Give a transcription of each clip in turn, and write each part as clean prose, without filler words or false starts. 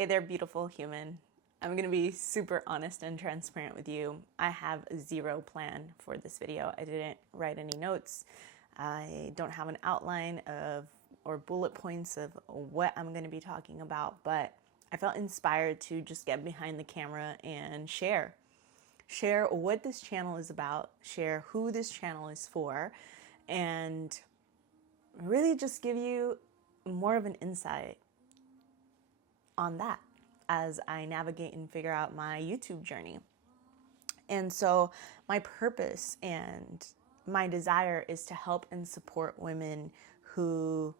Hey there, beautiful human. I'm going to be super honest and transparent with you. I have zero plan for this video. I didn't write any notes. I don't have an outline of or bullet points of what I'm going to be talking about, but I felt inspired to just get behind the camera and share what this channel is about, share who this channel is for, and really just give you more of an insight on that as I navigate and figure out my YouTube journey. And so my purpose and my desire is to help and support women who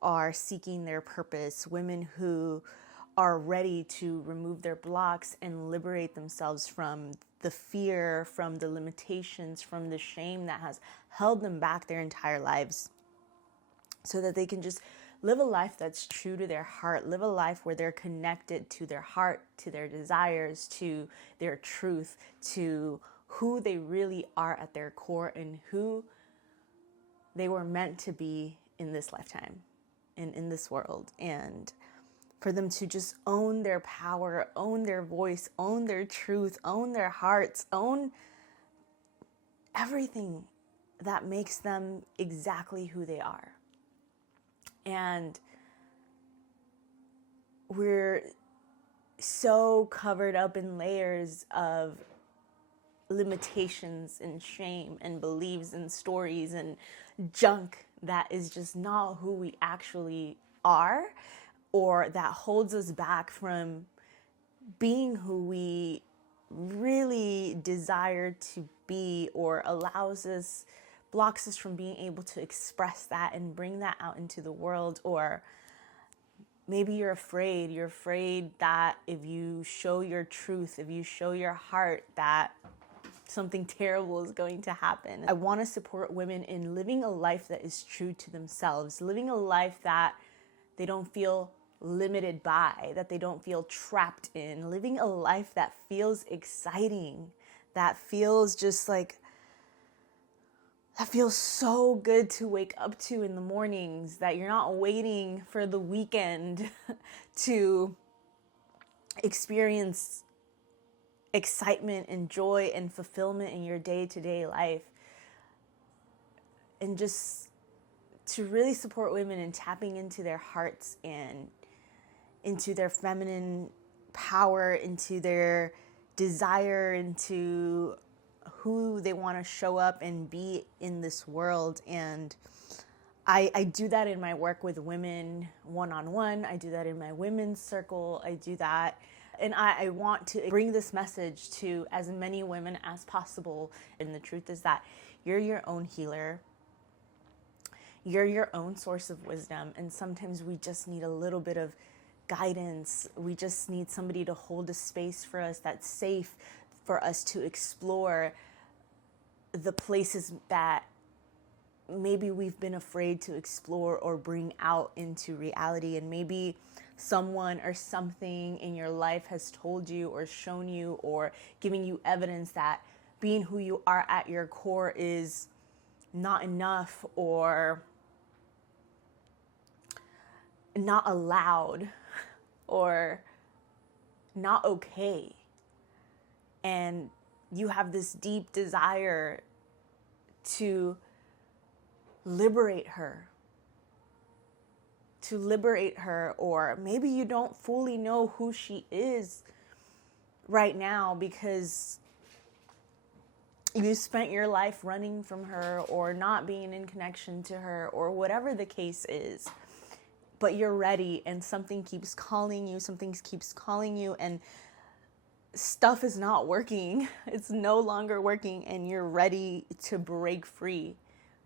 are seeking their purpose, women who are ready to remove their blocks and liberate themselves from the fear, from the limitations, from the shame that has held them back their entire lives, so that they can just live a life that's true to their heart, live a life where they're connected to their heart, to their desires, to their truth, to who they really are at their core and who they were meant to be in this lifetime and in this world. And for them to just own their power, own their voice, own their truth, own their hearts, own everything that makes them exactly who they are. And we're so covered up in layers of limitations and shame and beliefs and stories and junk that is just not who we actually are, or that holds us back from being who we really desire to be, or blocks us from being able to express that and bring that out into the world. Or maybe you're afraid that if you show your truth, if you show your heart, that something terrible is going to happen. I want to support women in living a life that is true to themselves, living a life that they don't feel limited by, that they don't feel trapped in, living a life that feels exciting, that feels just like, that feels so good to wake up to in the mornings, that you're not waiting for the weekend to experience excitement and joy and fulfillment in your day-to-day life. And just to really support women in tapping into their hearts and into their feminine power, into their desire, into who they want to show up and be in this world. And I do that in my work with women one-on-one. I do that in my women's circle. I do that. And I want to bring this message to as many women as possible. And the truth is that you're your own healer. You're your own source of wisdom. And sometimes we just need a little bit of guidance. We just need somebody to hold a space for us that's safe for us to explore the places that maybe we've been afraid to explore or bring out into reality. And maybe someone or something in your life has told you or shown you or giving you evidence that being who you are at your core is not enough, or not allowed, or not okay. And you have this deep desire to liberate her, or maybe you don't fully know who she is right now because you spent your life running from her or not being in connection to her, or whatever the case is. But you're ready, and something keeps calling you, and stuff is not working. It's no longer working, and you're ready to break free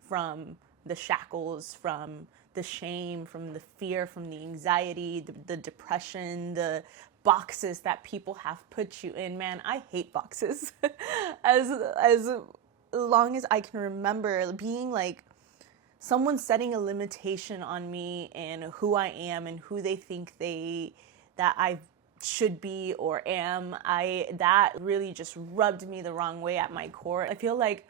from the shackles, from the shame, from the fear, from the anxiety, the depression, the boxes that people have put you in. Man, I hate boxes. as long as I can remember, being like someone setting a limitation on me and who I am and who they think that I should be or am, that really just rubbed me the wrong way at my core. I feel like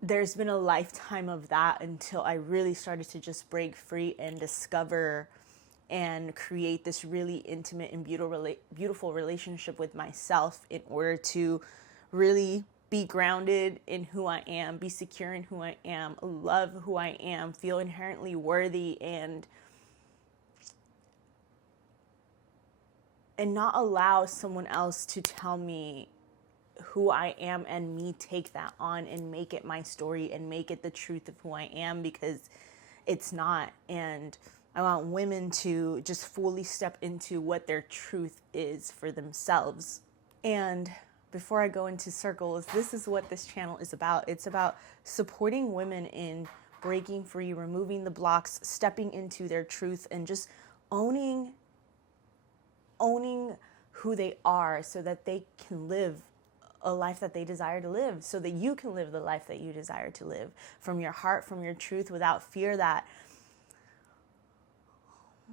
there's been a lifetime of that until I really started to just break free and discover and create this really intimate and beautiful relationship with myself in order to really be grounded in who I am, be secure in who I am, love who I am, feel inherently worthy, and not allow someone else to tell me who I am and me take that on and make it my story and make it the truth of who I am, because it's not. And I want women to just fully step into what their truth is for themselves. And before I go into circles, this is what this channel is about. It's about supporting women in breaking free, removing the blocks, stepping into their truth, and just owning who they are so that they can live a life that they desire to live, so that you can live the life that you desire to live from your heart, from your truth, without fear that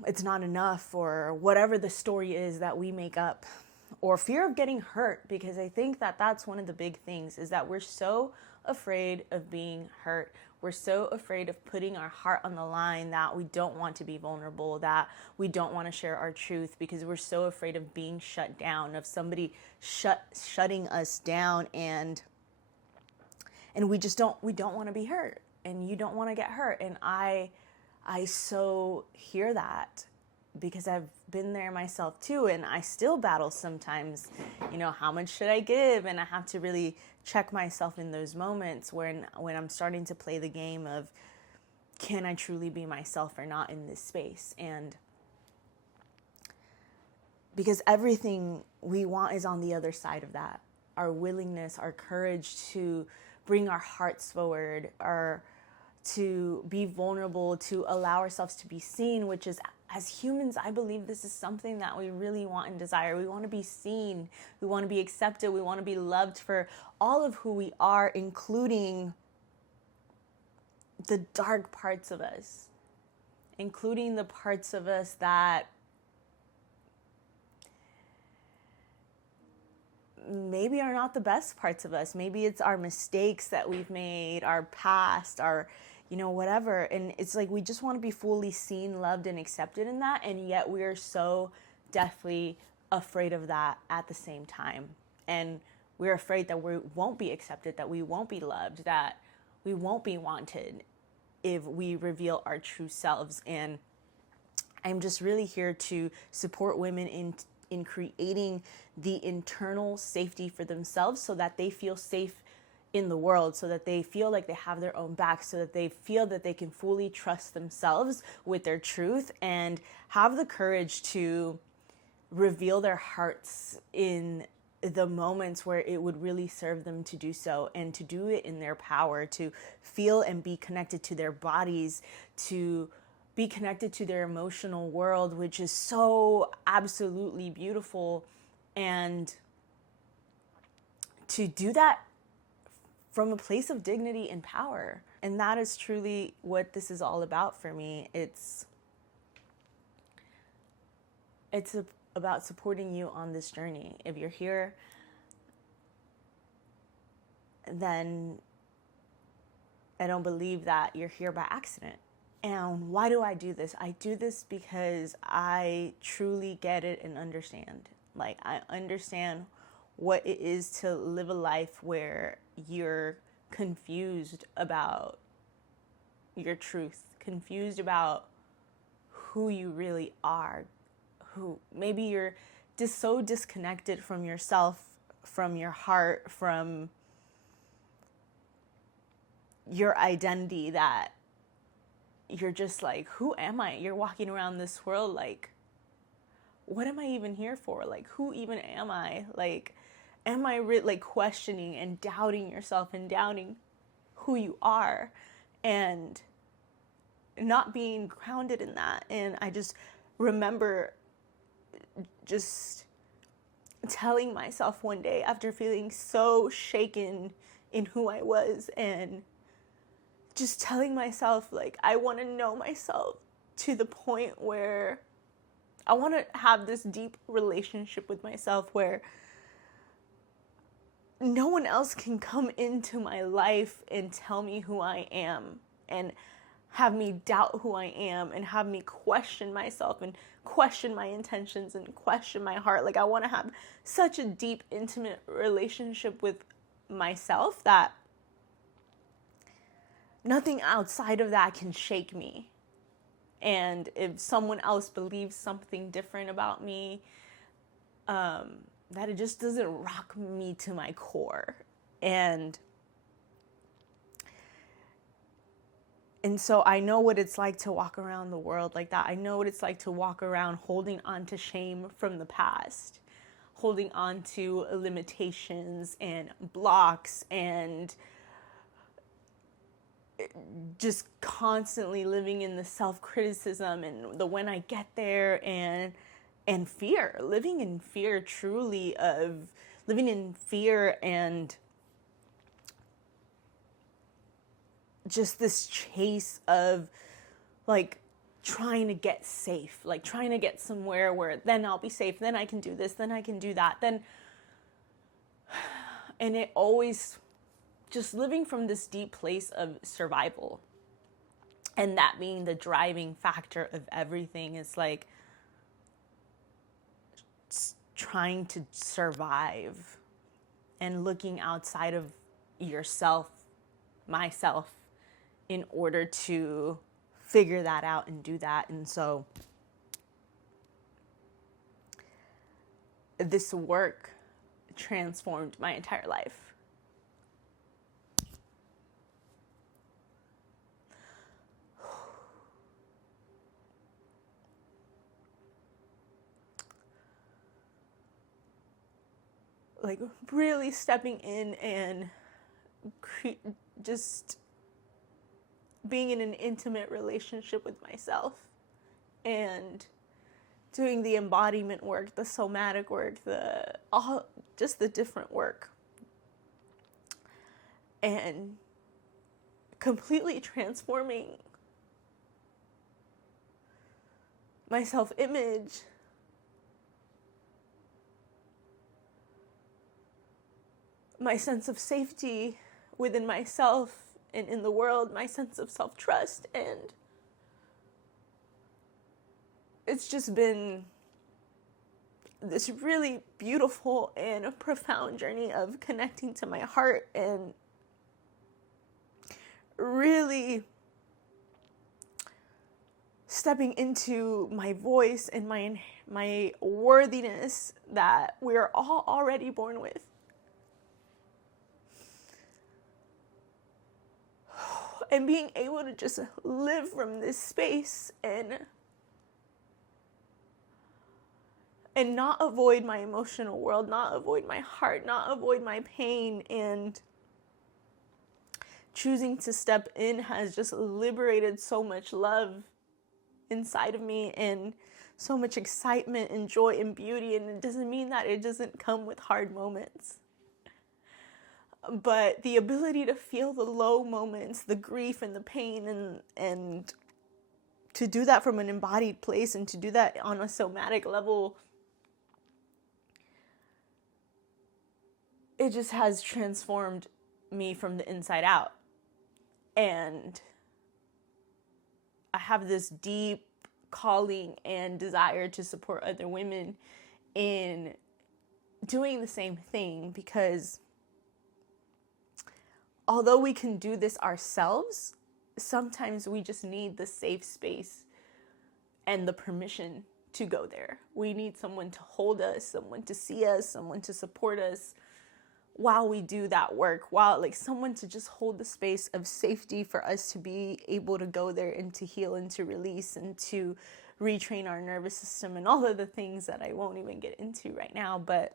it's not enough, or whatever the story is that we make up, or fear of getting hurt. Because I think that that's one of the big things, is that we're so afraid of being hurt. We're so afraid of putting our heart on the line that we don't want to be vulnerable, that we don't want to share our truth, because we're so afraid of being shut down, of somebody shutting us down, and we don't want to be hurt, and you don't want to get hurt. And I so hear that, because I've been there myself too, and I still battle sometimes, how much should I give? And I have to really check myself in those moments when I'm starting to play the game of, can I truly be myself or not in this space? And because everything we want is on the other side of that. Our willingness, our courage to bring our hearts forward, to be vulnerable, to allow ourselves to be seen, which is, as humans, I believe this is something that we really want and desire. We want to be seen. We want to be accepted. We want to be loved for all of who we are, including the dark parts of us, including the parts of us that maybe are not the best parts of us. Maybe it's our mistakes that we've made, our past, our whatever. And it's like, we just want to be fully seen, loved, and accepted in that. And yet we are so deathly afraid of that at the same time. And we're afraid that we won't be accepted, that we won't be loved, that we won't be wanted if we reveal our true selves. And I'm just really here to support women in creating the internal safety for themselves, so that they feel safe in the world, so that they feel like they have their own back, so that they feel that they can fully trust themselves with their truth, and have the courage to reveal their hearts in the moments where it would really serve them to do so, and to do it in their power, to feel and be connected to their bodies, to be connected to their emotional world, which is so absolutely beautiful, and to do that from a place of dignity and power. And that is truly what this is all about for me. It's about supporting you on this journey. If you're here, then I don't believe that you're here by accident. And why do I do this? I do this because I truly get it and understand. Like, I understand what it is to live a life where you're confused about your truth, confused about who you really are, who maybe you're just so disconnected from yourself, from your heart, from your identity, that you're just like, who am I? You're walking around this world like, what am I even here for? Like, who even am I? Like, am I like questioning and doubting yourself and doubting who you are, and not being grounded in that? And I just remember just telling myself one day, after feeling so shaken in who I was, and just telling myself, like, I want to know myself to the point where I want to have this deep relationship with myself where no one else can come into my life and tell me who I am and have me doubt who I am and have me question myself and question my intentions and question my heart. Like, I want to have such a deep, intimate relationship with myself that nothing outside of that can shake me. And if someone else believes something different about me, that it just doesn't rock me to my core. And so I know what it's like to walk around the world like that. I know what it's like to walk around holding on to shame from the past, holding on to limitations and blocks, and just constantly living in the self-criticism and the when I get there, and fear, living in fear, truly, of living in fear and just this chase of like trying to get safe, like trying to get somewhere where then I'll be safe, then I can do this, then I can do that, then, and it always just living from this deep place of survival, and that being the driving factor of everything. Is like trying to survive and looking outside of yourself, myself, in order to figure that out and do that. And so this work transformed my entire life. Like really stepping in and just being in an intimate relationship with myself and doing the embodiment work, the somatic work, just the different work, and completely transforming my self-image, my sense of safety within myself and in the world, my sense of self-trust. And it's just been this really beautiful and profound journey of connecting to my heart and really stepping into my voice and my worthiness that we're all already born with. And being able to just live from this space and not avoid my emotional world, not avoid my heart, not avoid my pain, and choosing to step in has just liberated so much love inside of me and so much excitement and joy and beauty. And it doesn't mean that it doesn't come with hard moments. But the ability to feel the low moments, the grief and the pain, and to do that from an embodied place and to do that on a somatic level, it just has transformed me from the inside out. And I have this deep calling and desire to support other women in doing the same thing, because although we can do this ourselves, sometimes we just need the safe space and the permission to go there. We need someone to hold us, someone to see us, someone to support us while we do that work, someone to just hold the space of safety for us to be able to go there and to heal and to release and to retrain our nervous system and all of the things that I won't even get into right now. But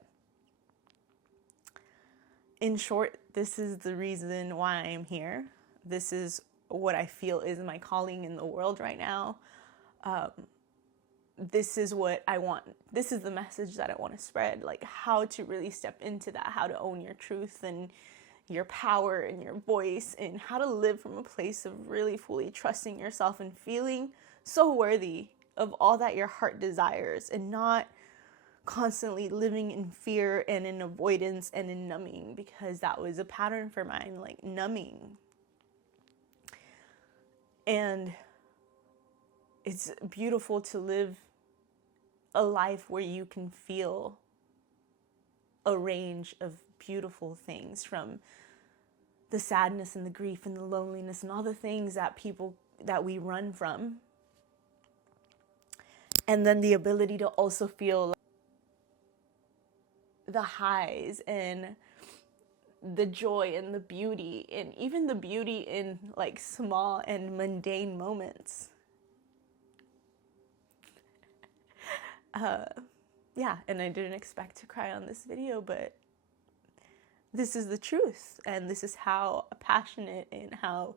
in short, this is the reason why I'm here. This is what I feel is my calling in the world right now. This is what I want. This is the message that I want to spread, like how to really step into that, how to own your truth and your power and your voice, and how to live from a place of really fully trusting yourself and feeling so worthy of all that your heart desires, and not constantly living in fear and in avoidance and in numbing, because that was a pattern for mine, like numbing. And it's beautiful to live a life where you can feel a range of beautiful things, from the sadness and the grief and the loneliness and all the things that we run from. And then the ability to also feel the highs and the joy and the beauty, and even the beauty in like small and mundane moments. Yeah, and I didn't expect to cry on this video, but this is the truth, and this is how passionate and how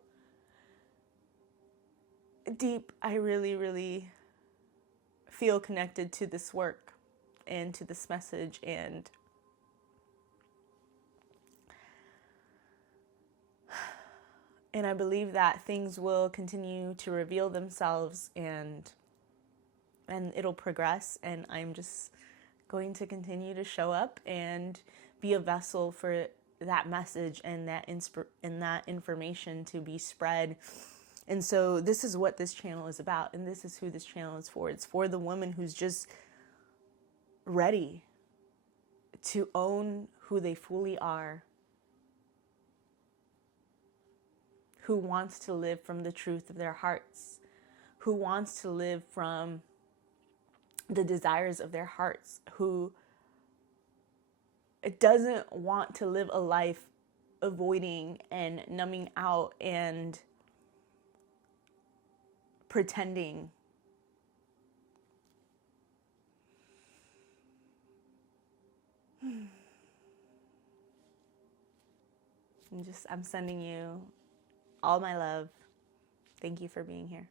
deep I really, really feel connected to this work and to this message. And I believe that things will continue to reveal themselves, and it'll progress, and I'm just going to continue to show up and be a vessel for that message and that information to be spread. And so this is what this channel is about, and this is who this channel is for. It's for the woman who's just ready to own who they fully are, who wants to live from the truth of their hearts, who wants to live from the desires of their hearts, who doesn't want to live a life avoiding and numbing out and pretending. I'm sending you all my love. Thank you for being here.